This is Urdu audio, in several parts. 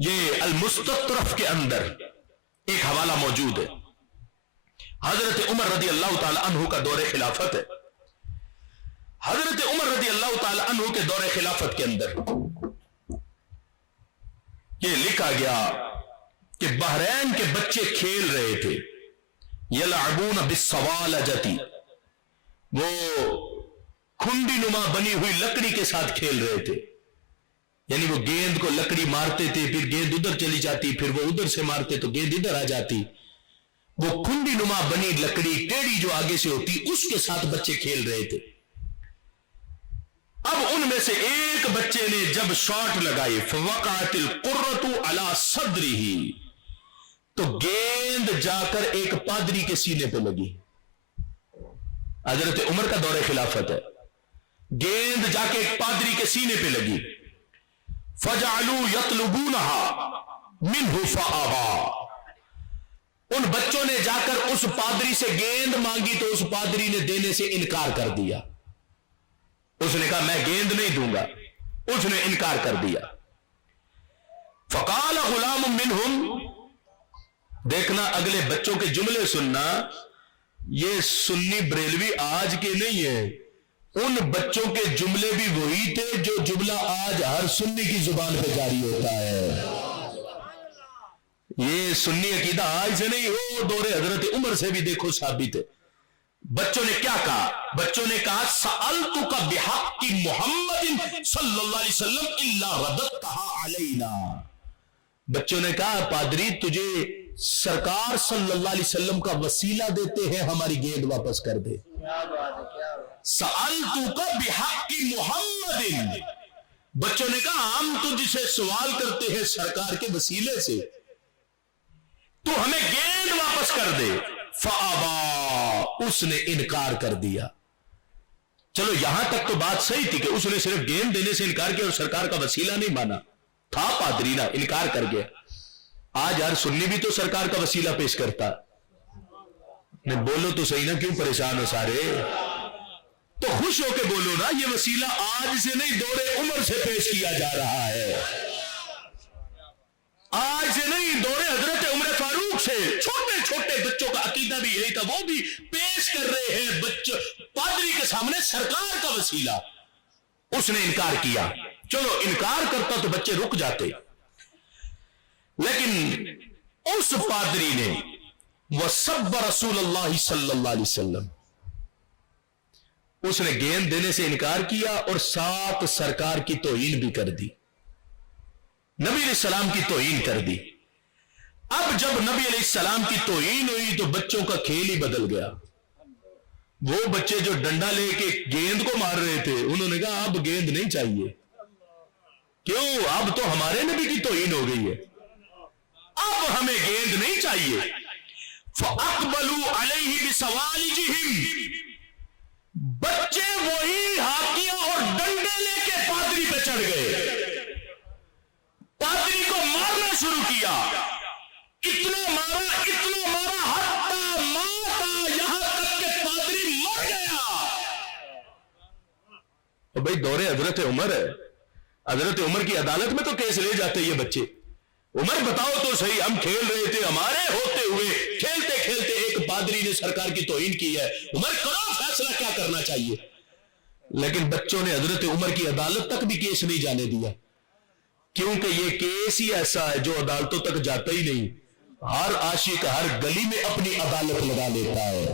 یہ المستطرف کے اندر ایک حوالہ موجود ہے. حضرت عمر رضی اللہ تعالی عنہ کا دور خلافت ہے. حضرت عمر رضی اللہ تعالی عنہ کے دور خلافت کے اندر یہ لکھا گیا کہ بحرین کے بچے کھیل رہے تھے. یلعبون بالصوالجتی، وہ کھنڈی نما بنی ہوئی لکڑی کے ساتھ کھیل رہے تھے. یعنی وہ گیند کو لکڑی مارتے تھے، پھر گیند ادھر چلی جاتی، پھر وہ ادھر سے مارتے تو گیند ادھر آ جاتی. وہ کھنڈی نما بنی لکڑی ٹیڑھی جو آگے سے ہوتی اس کے ساتھ بچے کھیل رہے تھے. اب ان میں سے ایک بچے نے جب شاٹ لگائی فوقعت القرۃ علی صدرہ، تو گیند جا کر ایک پادری کے سینے پہ لگی. حضرت عمر کا دور خلافت ہے. گیند جا کے ایک پادری کے سینے پہ لگی. فجعلوا يطلبونها منه فابى، ان بچوں نے جا کر اس پادری سے گیند مانگی تو اس پادری نے دینے سے انکار کر دیا. اس نے کہا میں گیند نہیں دوں گا، اس نے انکار کر دیا. فقال غلام منهم، دیکھنا اگلے بچوں کے جملے سننا، یہ سنی بریلوی آج کے نہیں ہیں، ان بچوں کے جملے بھی وہی تھے جو جملہ آج ہر سنی کی زبان پہ جاری ہوتا ہے. یہ سنی عقیدہ آج سے نہیں، وہ دور حضرت عمر سے بھی دیکھو ثابت ہے. بچوں نے کیا کہا؟ بچوں نے کہا سألتک بحق محمد صلی اللہ علیہ وسلم الا رددتها علینا. بچوں نے کہا پادری تجھے سرکار صلی اللہ علیہ وسلم کا وسیلہ دیتے ہیں، ہماری گیند واپس کر دے. سألتک بحق محمد، بچوں نے کہا ہم تجھ سے سوال کرتے ہیں سرکار کے وسیلے سے، تو ہمیں گیند واپس کر دے. فابا، اس نے انکار کر دیا. چلو یہاں تک تو بات صحیح تھی کہ اس نے صرف گیند دینے سے انکار کیا اور سرکار کا وسیلہ نہیں مانا. تھا پادری نا، انکار کر گیا. آج ہر سنی بھی تو سرکار کا وسیلہ پیش کرتا. نہیں بولو تو صحیح نا، کیوں پریشان ہو سارے؟ تو خوش ہو کے بولو نا، یہ وسیلہ آج سے نہیں دور عمر سے پیش کیا جا رہا ہے. آج سے نہیں، دور حضرت عمر فاروق سے. چھوٹے چھوٹے بچوں کا عقیدہ بھی یہی تھا، وہ بھی پیش کر رہے ہیں بچوں پادری کے سامنے سرکار کا وسیلہ. اس نے انکار کیا. چلو انکار کرتا تو بچے رک جاتے، لیکن اس پادری نے وَسَبَّ رسول اللہ صلی اللہ علیہ وسلم، اس نے گیند دینے سے انکار کیا اور ساتھ سرکار کی توہین بھی کر دی، نبی علیہ السلام کی توہین کر دی. اب جب نبی علیہ السلام کی توہین ہوئی تو بچوں کا کھیل ہی بدل گیا. وہ بچے جو ڈنڈا لے کے گیند کو مار رہے تھے انہوں نے کہا اب گیند نہیں چاہیے. کیوں؟ اب تو ہمارے نبی کی توہین ہو گئی ہے، اب ہمیں گیند نہیں چاہیے. فَأَقْبَلُوا عَلَيْهِ بِسَوَالِجِهِمْ، بچے وہی ہاتھیاں اور ڈنڈے لے کے پادری پہ چڑھ گئے، پادری کو مارنا شروع کیا. اتنا مارا حتی ماتا، یہاں تک کہ پادری مر گیا. تو بھائی دور حضرت عمر ہے، حضرت عمر کی عدالت میں تو کیس لے جاتے یہ بچے. عمر بتاؤ تو صحیح، ہم کھیل رہے تھے، ہمارے ہوتے ہوئے کھیلتے کھیلتے ایک پادری نے سرکار کی توہین کی ہے، عمر کرو فیصلہ کیا کرنا چاہیے. لیکن بچوں نے حضرت عمر کی عدالت تک بھی کیس نہیں جانے دیا، کیونکہ یہ کیس ہی ایسا ہے جو عدالتوں تک جاتا ہی نہیں. ہر عاشق ہر گلی میں اپنی عدالت لگا لیتا ہے.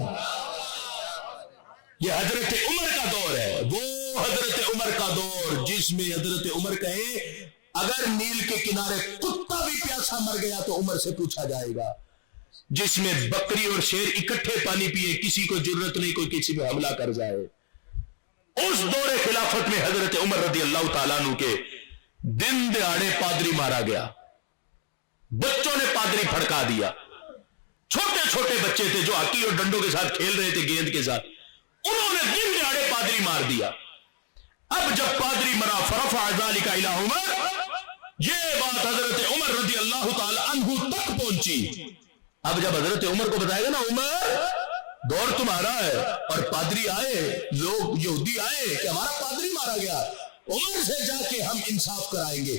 یہ حضرت عمر کا دور ہے، وہ حضرت عمر کا دور جس میں حضرت عمر کہے اگر نیل کے کنارے کتا بھی پیاسا مر گیا تو عمر سے پوچھا جائے گا، جس میں بکری اور شیر اکٹھے پانی پیے، کسی کو جرت نہیں کوئی کسی پہ حملہ کر جائے. اس دور خلافت میں حضرت عمر رضی اللہ تعالیٰ عنہ کے دن دہاڑے پادری مارا گیا. بچوں نے پادری پھڑکا دیا. چھوٹے چھوٹے بچے تھے جو ہاکی اور ڈنڈوں کے ساتھ کھیل رہے تھے، گیند کے ساتھ، انہوں نے دن دہاڑے پادری مار دیا. اب جب پادری مرا فرفع ذلك الى عمر، یہ بات حضرت عمر رضی اللہ تعالی عنہ تک پہنچی. اب جب حضرت عمر کو بتائے گا نا عمر دور تمہارا ہے، اور پادری آئے، لوگ یہودی آئے کہ ہمارا پادری مارا گیا، عمر سے جا کے ہم انصاف کرائیں گے.